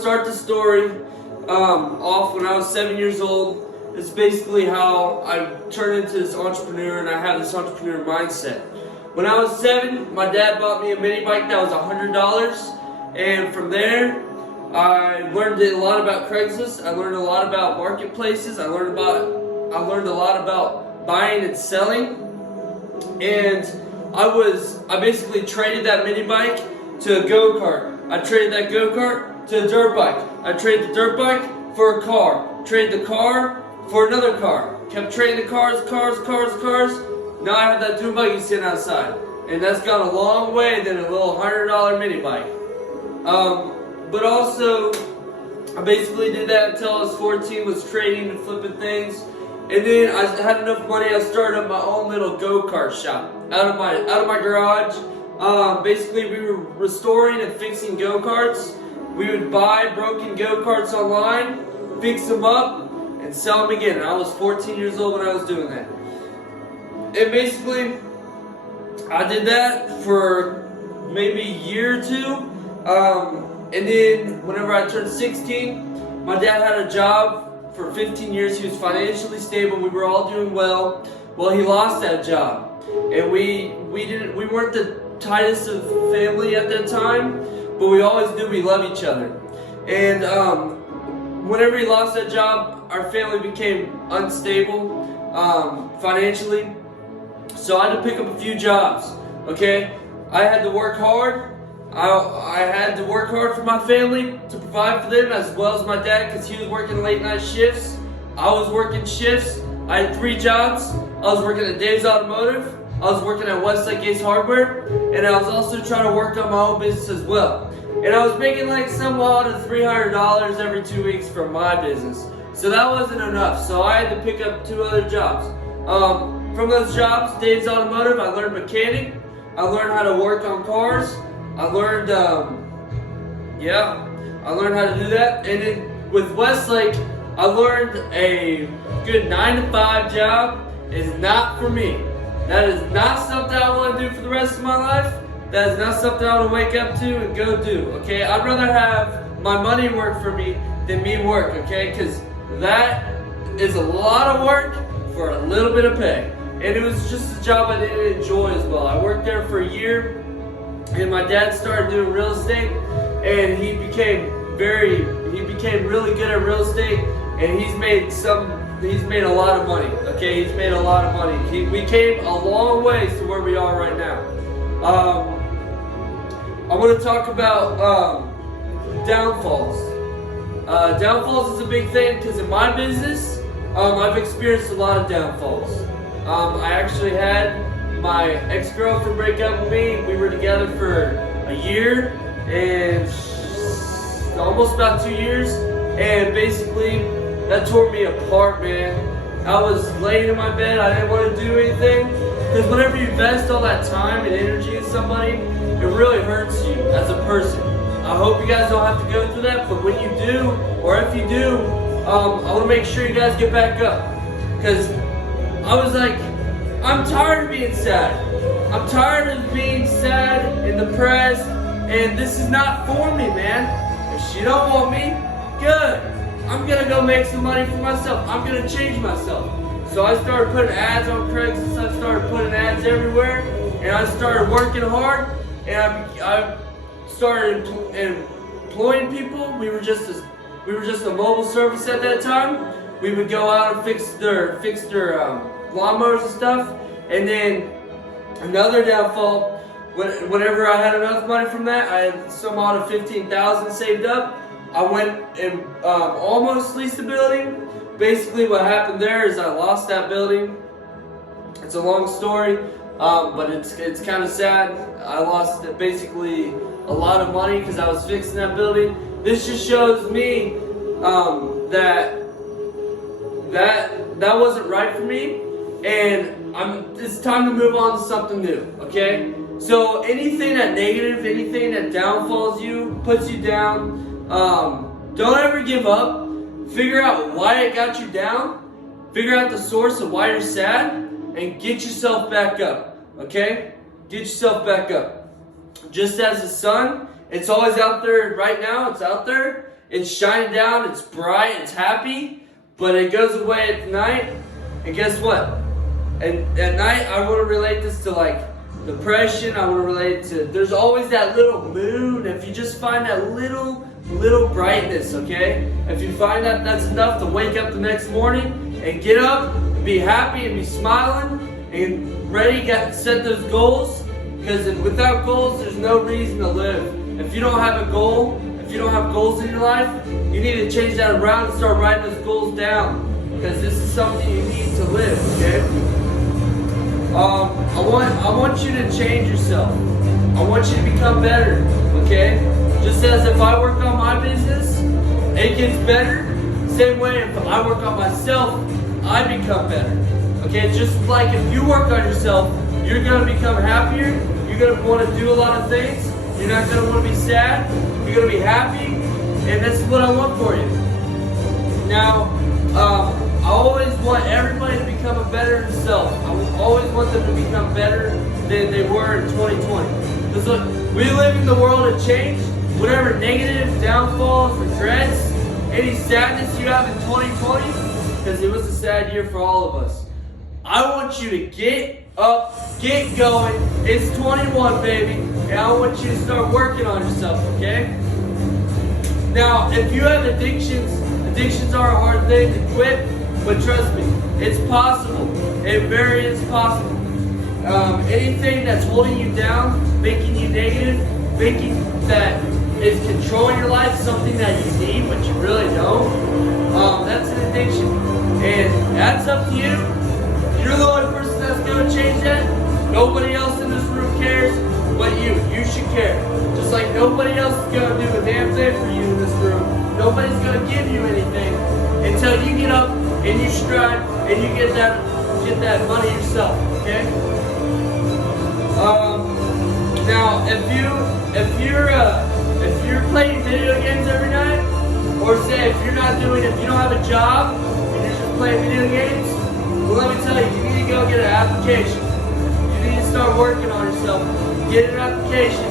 start the story off when I was 7 years old. It's basically how I turned into this entrepreneur, and I have this entrepreneur mindset. When I was 7, my dad bought me a mini bike that was $100, and from there, I learned a lot about Craigslist. I learned a lot about marketplaces. I learned a lot about buying and selling, and I basically traded that mini bike to a go-kart. I traded that go-kart to a dirt bike. I traded the dirt bike for a car. Traded the car for another car. Kept trading the cars. Now I have that dune buggy sitting outside. And that's gone a long way than a little $100 mini bike. But also, I basically did that until I was 14, was trading and flipping things. And then I had enough money, I started up my own little go-kart shop out of my garage. Basically, we were restoring and fixing go-karts. We would buy broken go-karts online, fix them up, and sell them again. And I was 14 years old when I was doing that. And basically, I did that for maybe a year or two. And then whenever I turned 16, my dad had a job for 15 years. He was financially stable. We were all doing well. Well, he lost that job. And we weren't the tightest of family at that time, but we always knew we love each other. And whenever he lost that job, our family became unstable financially. So I had to pick up a few jobs, okay? I had to work hard. I had to work hard for my family to provide for them, as well as my dad, because he was working late night shifts. I was working shifts. I had 3 jobs. I was working at Dave's Automotive. I was working at Westside Gates Hardware, and I was also trying to work on my own business as well. And I was making like somewhat of $300 every 2 weeks from my business. So that wasn't enough. So I had to pick up 2 other jobs. From those jobs, Dave's Automotive, I learned mechanic. I learned how to work on cars. I learned, I learned how to do that. And then with Westlake, I learned a good 9-to-5 job is not for me. That is not something I want to do for the rest of my life. That is not something I want to wake up to and go do, okay? I'd rather have my money work for me than me work, okay? Because that is a lot of work for a little bit of pay. And it was just a job I didn't enjoy as well. I worked there for a year, and my dad started doing real estate, and he became really good at real estate, and he's made a lot of money, okay? He's made a lot of money. We came a long ways to where we are right now. I want to talk about downfalls. Downfalls is a big thing because in my business, I've experienced a lot of downfalls. I actually had my ex-girlfriend break up with me. We were together for a year and almost about 2 years, and basically that tore me apart, man. I was laying in my bed, I didn't want to do anything, because whenever you invest all that time and energy in somebody, it really hurts you as a person. I hope you guys don't have to go through that, but when you do, or if you do, I want to make sure you guys get back up, because I was like, I'm tired of being sad. I'm tired of being sad and depressed, and this is not for me, man. If she don't want me, good. I'm gonna go make some money for myself. I'm gonna change myself. So I started putting ads on Craigslist. I started putting ads everywhere, and I started working hard, and I started employing people. We were just a mobile service at that time. We would go out and fix their lawnmowers and stuff. And then another downfall, whenever I had enough money from that, I had some out of $15,000 saved up. I went and almost leased a building. Basically what happened there is I lost that building. It's a long story, but it's kind of sad. I lost basically a lot of money because I was fixing that building. This just shows me that wasn't right for me, and it's time to move on to something new, okay? So anything that negative, anything that downfalls you, puts you down, don't ever give up. Figure out why it got you down. Figure out the source of why you're sad, and get yourself back up, okay? Get yourself back up. Just as the sun, it's always out there right now, it's out there, it's shining down, it's bright, it's happy, but it goes away at night. And guess what? And at night, I want to relate this to like depression. I want to relate it to, there's always that little moon. If you just find that little brightness, okay? If you find that that's enough to wake up the next morning and get up and be happy and be smiling and ready to set those goals. Because without goals, there's no reason to live. If you don't have a goal, if you don't have goals in your life, you need to change that around and start writing those goals down. Because this is something you need to live, okay? I want you to change yourself. I want you to become better, okay? Just as if I work on my business, it gets better. Same way, if I work on myself, I become better. Okay, just like if you work on yourself, you're going to become happier. You're going to want to do a lot of things. You're not going to want to be sad. You're going to be happy. And that's what I want for you. Now, I always want everybody to become a better self. I always want them to become better than they were in 2020. Because look, we live in the world of change. Whatever negative, downfalls, regrets, any sadness you have in 2020, because it was a sad year for all of us. I want you to get up, get going. It's 21, baby. And I want you to start working on yourself, okay? Now, if you have addictions are a hard thing to quit, but trust me, it's possible. It very is possible. Anything that's holding you down, making you negative, making that is controlling your life, something that you need but you really don't, that's an addiction. And that's up to you. You're the only person that's going to change that. Nobody else in this room cares but you. You should care. Just like nobody else is going to do a damn thing for you in this room. Nobody's going to give you anything until you get up and you strive and you get that money yourself, okay? Now, if you're playing video games every night, or say if you don't have a job and you're just playing video games, well, let me tell you, you need to go get an application. You need to start working on yourself. Get an application.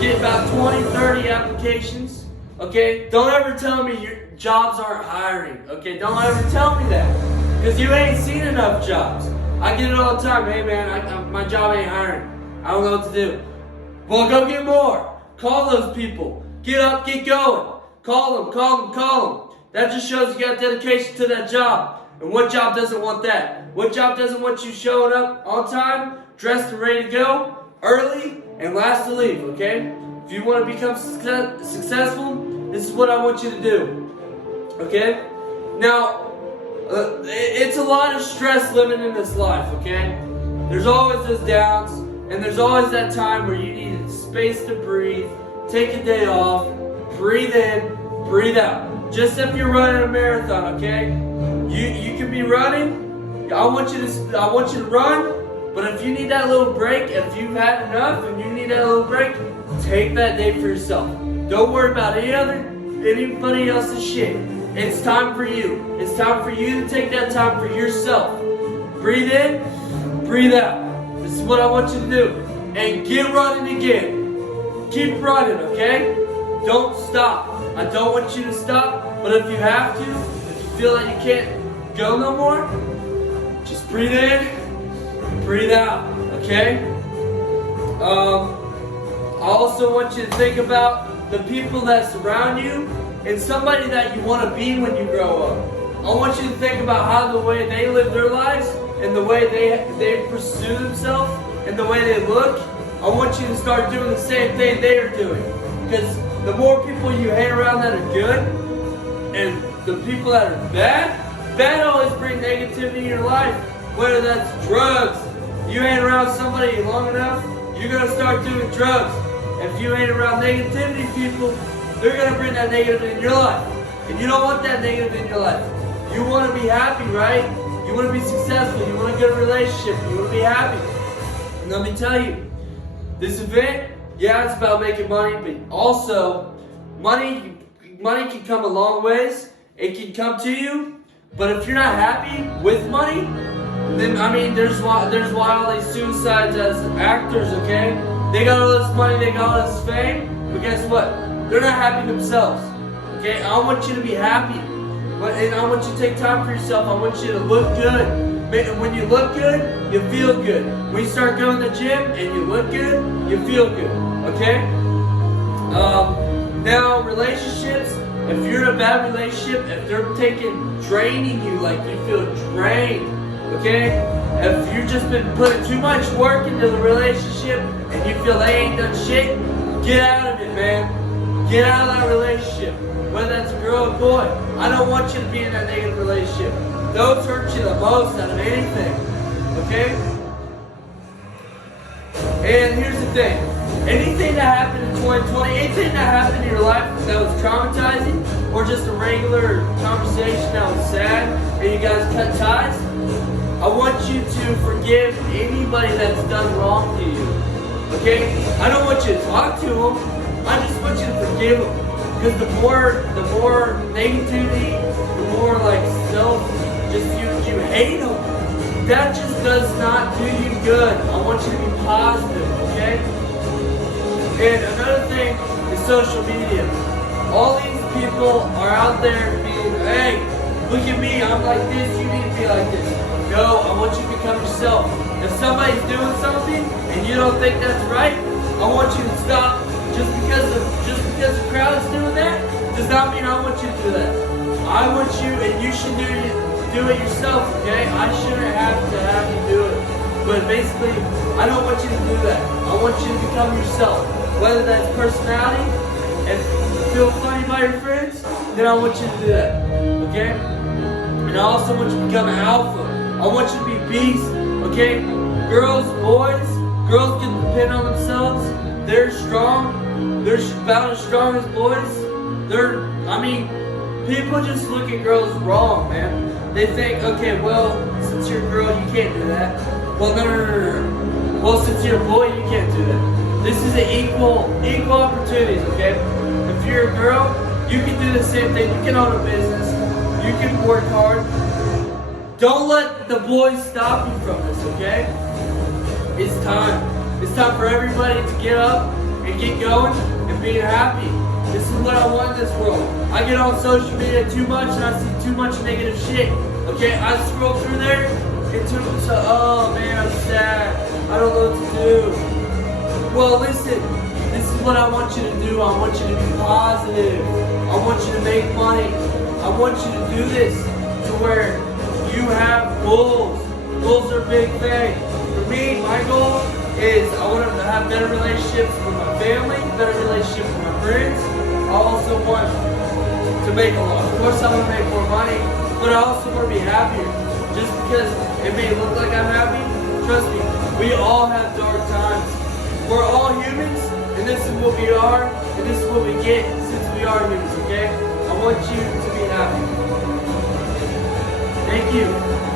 Get about 20, 30 applications. Okay? Don't ever tell me your jobs aren't hiring. Okay? Don't ever tell me that. Because you ain't seen enough jobs. I get it all the time. Hey man, my job ain't hiring. I don't know what to do. Well, go get more. Call those people. Get up, get going. Call them. That just shows you got dedication to that job. And what job doesn't want that? What job doesn't want you showing up on time, dressed and ready to go, early, and last to leave, okay? If you want to become successful, this is what I want you to do, okay? Now, it's a lot of stress living in this life, okay? There's always those downs, and there's always that time where you need space to breathe, take a day off, breathe in, breathe out. Just if you're running a marathon, okay? You can be running. I want you to run, but if you need that little break, if you've had enough and you need that little break, take that day for yourself. Don't worry about anybody else's shit. It's time for you. It's time for you to take that time for yourself. Breathe in, breathe out. This is what I want you to do. And get running again. Keep running, okay? Don't stop. I don't want you to stop, but if you have to, if you feel like you can't go no more, just breathe in, breathe out, okay? I also want you to think about the people that surround you and somebody that you want to be when you grow up. I want you to think about how the way they live their lives and the way they pursue themselves and the way they look. I want you to start doing the same thing they are doing. Because the more people you hang around that are good and the people that are bad always bring negativity in your life. Whether that's drugs. You hang around somebody long enough, you're going to start doing drugs. If you hang around negativity people, they're going to bring that negative in your life. And you don't want that negative in your life. You want to be happy, right? You want to be successful. You want a good relationship. You want to be happy. And let me tell you, this event, yeah, it's about making money, but also money can come a long ways. It can come to you. But if you're not happy with money, then there's why all these suicides as actors, okay? They got all this money, they got all this fame, but guess what? They're not happy themselves. Okay, I want you to be happy. And I want you to take time for yourself. I want you to look good. And when you look good, you feel good. When you start going to the gym and you look good, you feel good. Okay? Now, relationships, if you're in a bad relationship, if they're draining you, like you feel drained, okay? If you've just been putting too much work into the relationship and you feel they ain't done shit, get out of it, man. Get out of that relationship. Whether that's a girl or boy. I don't want you to be in that negative relationship. Those hurt you the most out of anything, okay? And here's the thing. Anything that happened in 2020, anything that happened in your life that was traumatizing, or just a regular conversation that was sad, and you guys cut ties, I want you to forgive anybody that's done wrong to you. Okay? I don't want you to talk to them. I just want you to forgive them. Because the more negativity, the more like you hate them. That just does not do you good. I want you to be positive, okay? And another thing is social media. All these people are out there being, hey, look at me, I'm like this, you need to be like this. No, I want you to become yourself. If somebody's doing something and you don't think that's right, I want you to stop. Just because the crowd is doing that does not mean I want you to do that. I want you, and you should do it yourself, okay? I shouldn't have to have you do it. But basically, I don't want you to do that. I want you to become yourself. Whether that's personality and feel funny by your friends, then I want you to do that, okay? And I also want you to become an alpha. I want you to be beast, okay? Girls, boys, girls can depend on themselves. They're strong. They're about as strong as boys. People just look at girls wrong, man. They think, okay, well, since you're a girl, you can't do that. Well, no. Well, since you're a boy, you can't do that. This is an equal opportunities, okay? If you're a girl, you can do the same thing. You can own a business. You can work hard. Don't let the boys stop you from this, okay? It's time. It's time for everybody to get up and get going and be happy. This is what I want in this world. I get on social media too much and I see too much negative shit. Okay, I scroll through there oh man, I'm sad. I don't know what to do. Well, listen, this is what I want you to do. I want you to be positive. I want you to make money. I want you to do this to where you have goals. Goals are a big thing. For me, my goal is I want to have better relationships with my family, better relationships with my friends. I also want to make a lot. Of course, I want to make more money, but I also want to be happier. Just because it may look like I'm happy, trust me, we all have dark times. We're all humans, and this is what we are, and this is what we get since we are humans, okay? I want you to be happy. Thank you.